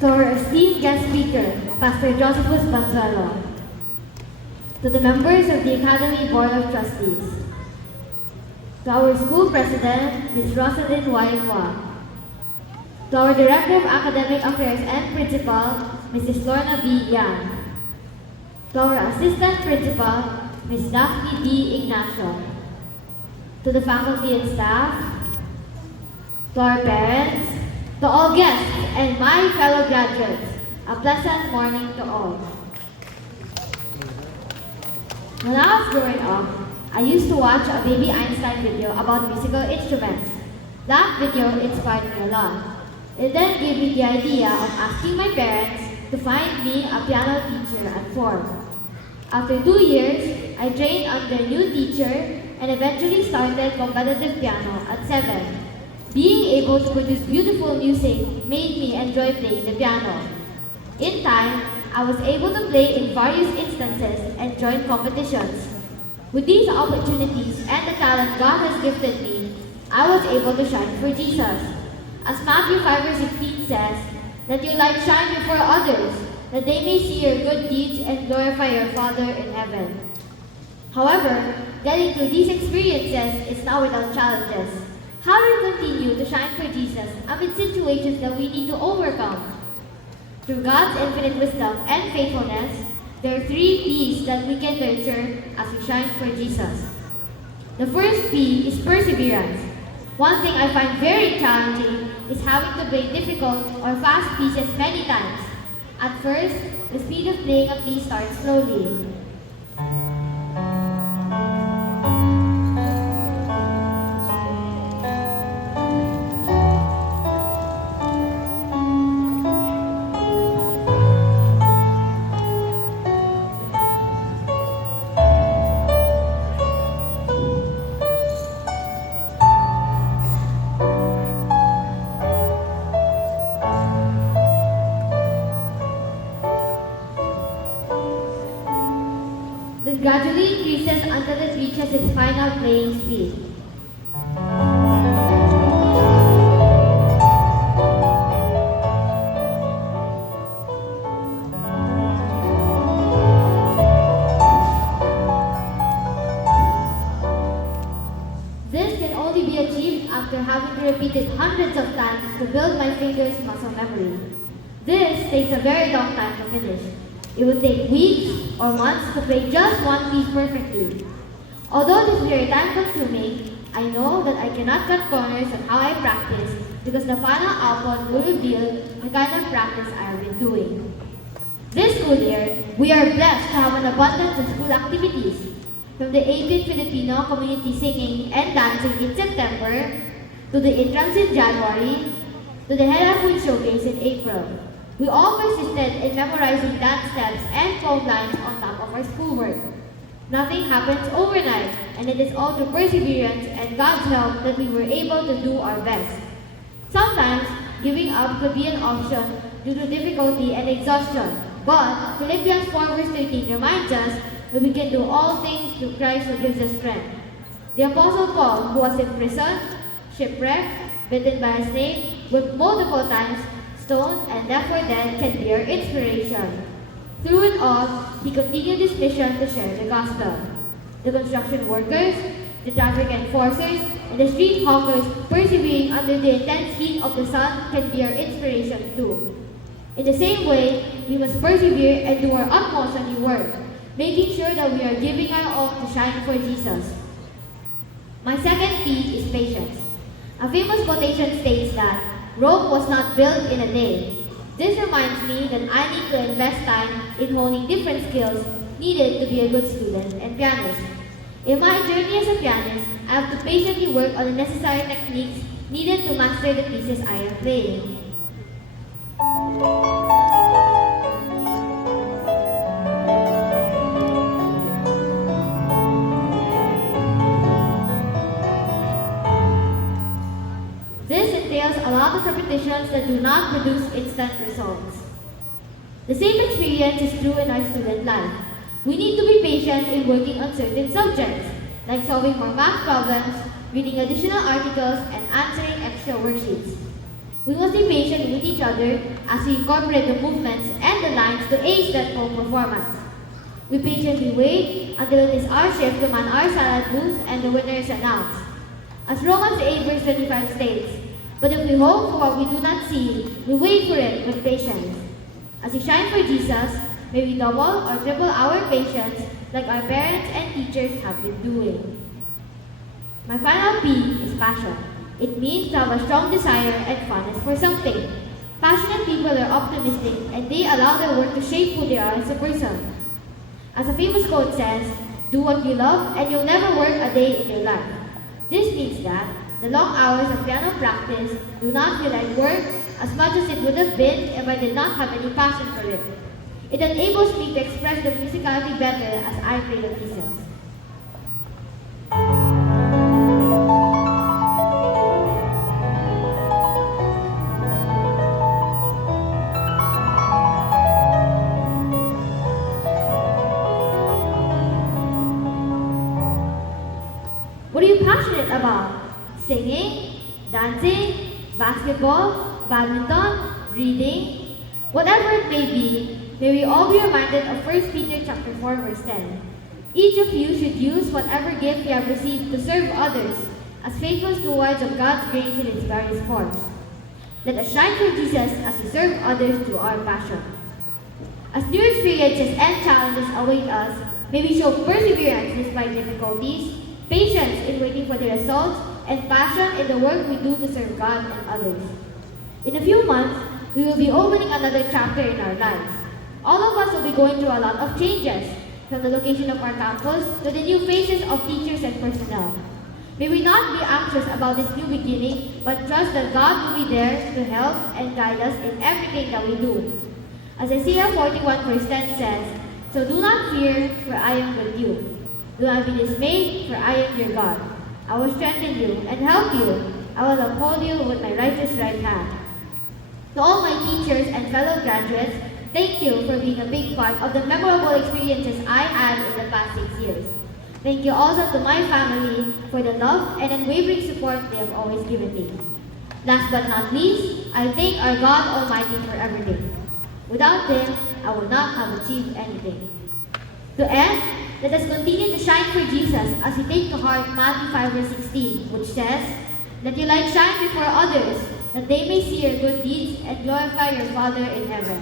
To our esteemed guest speaker, Pastor Josephus Banzalo. To the members of the Academy Board of Trustees. To our school president, Ms. Rosalind Y. Hua. To our Director of Academic Affairs and Principal, Mrs. Lorna B. Yan. To our Assistant Principal, Ms. Daphne D. Ignacio. To the faculty and staff, to our parents, to all guests and my fellow graduates, a pleasant morning to all. When I was growing up, I used to watch a Baby Einstein video about musical instruments. That video inspired me a lot. It then gave me the idea of asking my parents to find me a piano teacher at 4. After 2 years, I trained under a new teacher and eventually started competitive piano at 7. Being able to produce beautiful music made me enjoy playing the piano. In time, I was able to play in various instances and join competitions. With these opportunities and the talent God has gifted me, I was able to shine for Jesus. As Matthew 5:16 says, "Let your light shine before others, that they may see your good deeds and glorify your Father in heaven." However, getting through these experiences is not without challenges. How do we continue to shine for Jesus amid situations that we need to overcome? Through God's infinite wisdom and faithfulness, there are 3 P's that we can nurture as we shine for Jesus. The first P is perseverance. One thing I find very challenging is having to play difficult or fast pieces many times. At first, the speed of playing a piece starts slowly. It gradually increases until it reaches its final playing speed. This can only be achieved after having to repeat it hundreds of times to build my fingers' muscle memory. This takes a very long time to finish. It would take weeks or months to play just one piece perfectly. Although this is very time-consuming, I know that I cannot cut corners on how I practice because the final output will reveal the kind of practice I have been doing. This school year, we are blessed to have an abundance of school activities, from the Asian Filipino community singing and dancing in September, to the intrams in January, to the Hera Food Showcase in April. We all persisted in memorizing dance steps and poem lines on top of our schoolwork. Nothing happens overnight, and it is all through perseverance and God's help that we were able to do our best. Sometimes, giving up could be an option due to difficulty and exhaustion, but Philippians 4:13 reminds us that we can do all things through Christ who gives us strength. The Apostle Paul, who was in prison, shipwrecked, bitten by a snake, whipped multiple times, stoned, and left for dead, can be our inspiration. Through it all, he continued his mission to share the gospel. The construction workers, the traffic enforcers, and the street hawkers persevering under the intense heat of the sun can be our inspiration too. In the same way, we must persevere and do our utmost on the work, making sure that we are giving our all to shine for Jesus. My second P is patience. A famous quotation states that Rome was not built in a day. This reminds me that I need to invest time in honing different skills needed to be a good student and pianist. In my journey as a pianist, I have to patiently work on the necessary techniques needed to master the pieces I am playing. This entails a lot of repetitions that do not produce instant results. The same experience is true in our student life. We need to be patient in working on certain subjects, like solving more math problems, reading additional articles, and answering extra worksheets. We must be patient with each other as we incorporate the movements and the lines to ace that full performance. We patiently wait until it is our shift to man our salad booth and the winner is announced. As Romans 8 verse 25 states, "But if we hope for what we do not see, we wait for it with patience." As we shine for Jesus, may we double or triple our patience like our parents and teachers have been doing. My final P is passion. It means to have a strong desire and fondness for something. Passionate people are optimistic and they allow their work to shape who they are as a person. As a famous quote says, "Do what you love and you'll never work a day in your life." This means that the long hours of piano practice do not feel like work as much as it would have been if I did not have any passion for it. It enables me to express the musicality better as I play the pieces. What are you passionate about? Singing, dancing, basketball, badminton, reading? Whatever it may be, may we all be reminded of 1 Peter chapter 4, verse 10. Each of you should use whatever gift you have received to serve others as faithful stewards of God's grace in its various forms. Let us shine for Jesus as we serve others through our passion. As new experiences and challenges await us, may we show perseverance despite difficulties, patience in waiting for the results, and passion in the work we do to serve God and others. In a few months, we will be opening another chapter in our lives. All of us will be going through a lot of changes, from the location of our campus to the new faces of teachers and personnel. May we not be anxious about this new beginning, but trust that God will be there to help and guide us in everything that we do. As Isaiah 41 verse 10 says, "So do not fear, for I am with you. Do not be dismayed, for I am your God. I will strengthen you and help you. I will uphold you with my righteous right hand." To all my teachers and fellow graduates, thank you for being a big part of the memorable experiences I had in the past 6 years. Thank you also to my family for the love and unwavering support they have always given me. Last but not least, I thank our God Almighty for everything. Without Him, I would not have achieved anything. To end, let us continue to shine for Jesus as we take to heart Matthew 5 verse 16, which says, "Let your light shine before others, that they may see your good deeds and glorify your Father in heaven."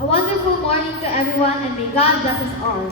A wonderful morning to everyone, and may God bless us all.